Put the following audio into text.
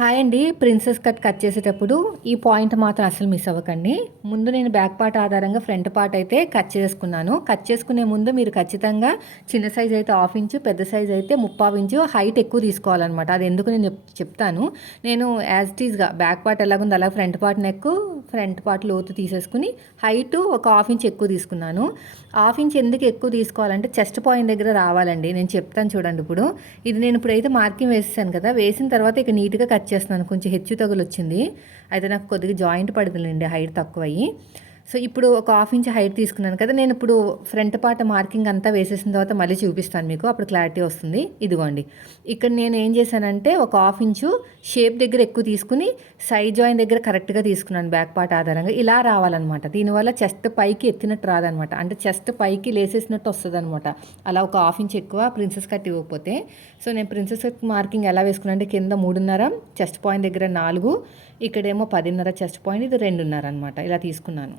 Hi అండి princess cut cut చేసేటప్పుడు ఈ పాయింట్ మాత్రం అసలు మిస్ అవ్వకండి. ముందు నేను బ్యాక్ పార్ట్ ఆధారంగా ఫ్రంట్ పార్ట్ అయితే కట్ చేసుకున్నాను. కట్ చేసుకునే ముందు మీరు ఖచ్చితంగా చిన్న సైజ్ అయితే హాఫ్ ఇంచు పెద్ద సైజ్ అయితే ముప్పావు ఇంచు హైట్ ఎక్కువ తీసుకోవాలన్నమాట. అది ఎందుకు నేను చెప్తాను. నేను యాజ్ టీజ్గా బ్యాక్ పార్ట్ ఎలాగుందో అలా front part neck front part లోతు తీసేసుకుని హైట్ ఒక హాఫ్ ఇంచ్ ఎక్కువ తీసుకున్నాను. హాఫ్ ఇంచ్ ఎందుకు ఎక్కువ తీసుకోవాలంటే చెస్ట్ పాయింట్ దగ్గర రావాలండి. నేను చెప్తాను చూడండి ఇప్పుడు. ఇది నేను ఇప్పుడైతే మార్కింగ్ వేసేసాను కదా. వేసిన తర్వాత ఇక నీట్గా కట్ చేస్తున్నాను. కొంచెం హెచ్చు తగులు వచ్చింది అయితే నాకు కొద్దిగా జాయింట్ పడుతుందండి హైట్ తక్కువ అయ్యి సో ఇప్పుడు ఒక హాఫ్ ఇంచ్ హైట్ తీసుకున్నాను కదా నేను ఇప్పుడు ఫ్రంట్ పార్ట్ మార్కింగ్ అంతా వేసేసిన తర్వాత మళ్ళీ చూపిస్తాను మీకు అప్పుడు క్లారిటీ వస్తుంది. ఇదిగోండి. ఇక్కడ నేను ఏం చేశానంటే ఒక హాఫ్ ఇంచు షేప్ దగ్గర ఎక్కువ తీసుకుని సైడ్ జాయిన్ దగ్గర కరెక్ట్గా తీసుకున్నాను బ్యాక్ పార్ట్ ఆధారంగా. ఇలా రావాలన్నమాట. దీనివల్ల చెస్ట్ పైకి ఎత్తినట్టు రాదనమాట అంటే చెస్ట్ పైకి లేసేసినట్టు వస్తుంది అనమాట అలా ఒక హాఫ్ ఇంచ్ ఎక్కువ ప్రిన్సెస్ కట్ ఇవ్వకపోతే. సో నేను ప్రిన్సెస్ కట్ మార్కింగ్ ఎలా వేసుకున్నాను అంటే కింద మూడున్నర చెస్ట్ పాయింట్ దగ్గర నాలుగు ఇక్కడేమో పదిన్నర చెస్ట్ పాయింట్ ఇది రెండున్నర అనమాట ఇలా తీసుకున్నాను.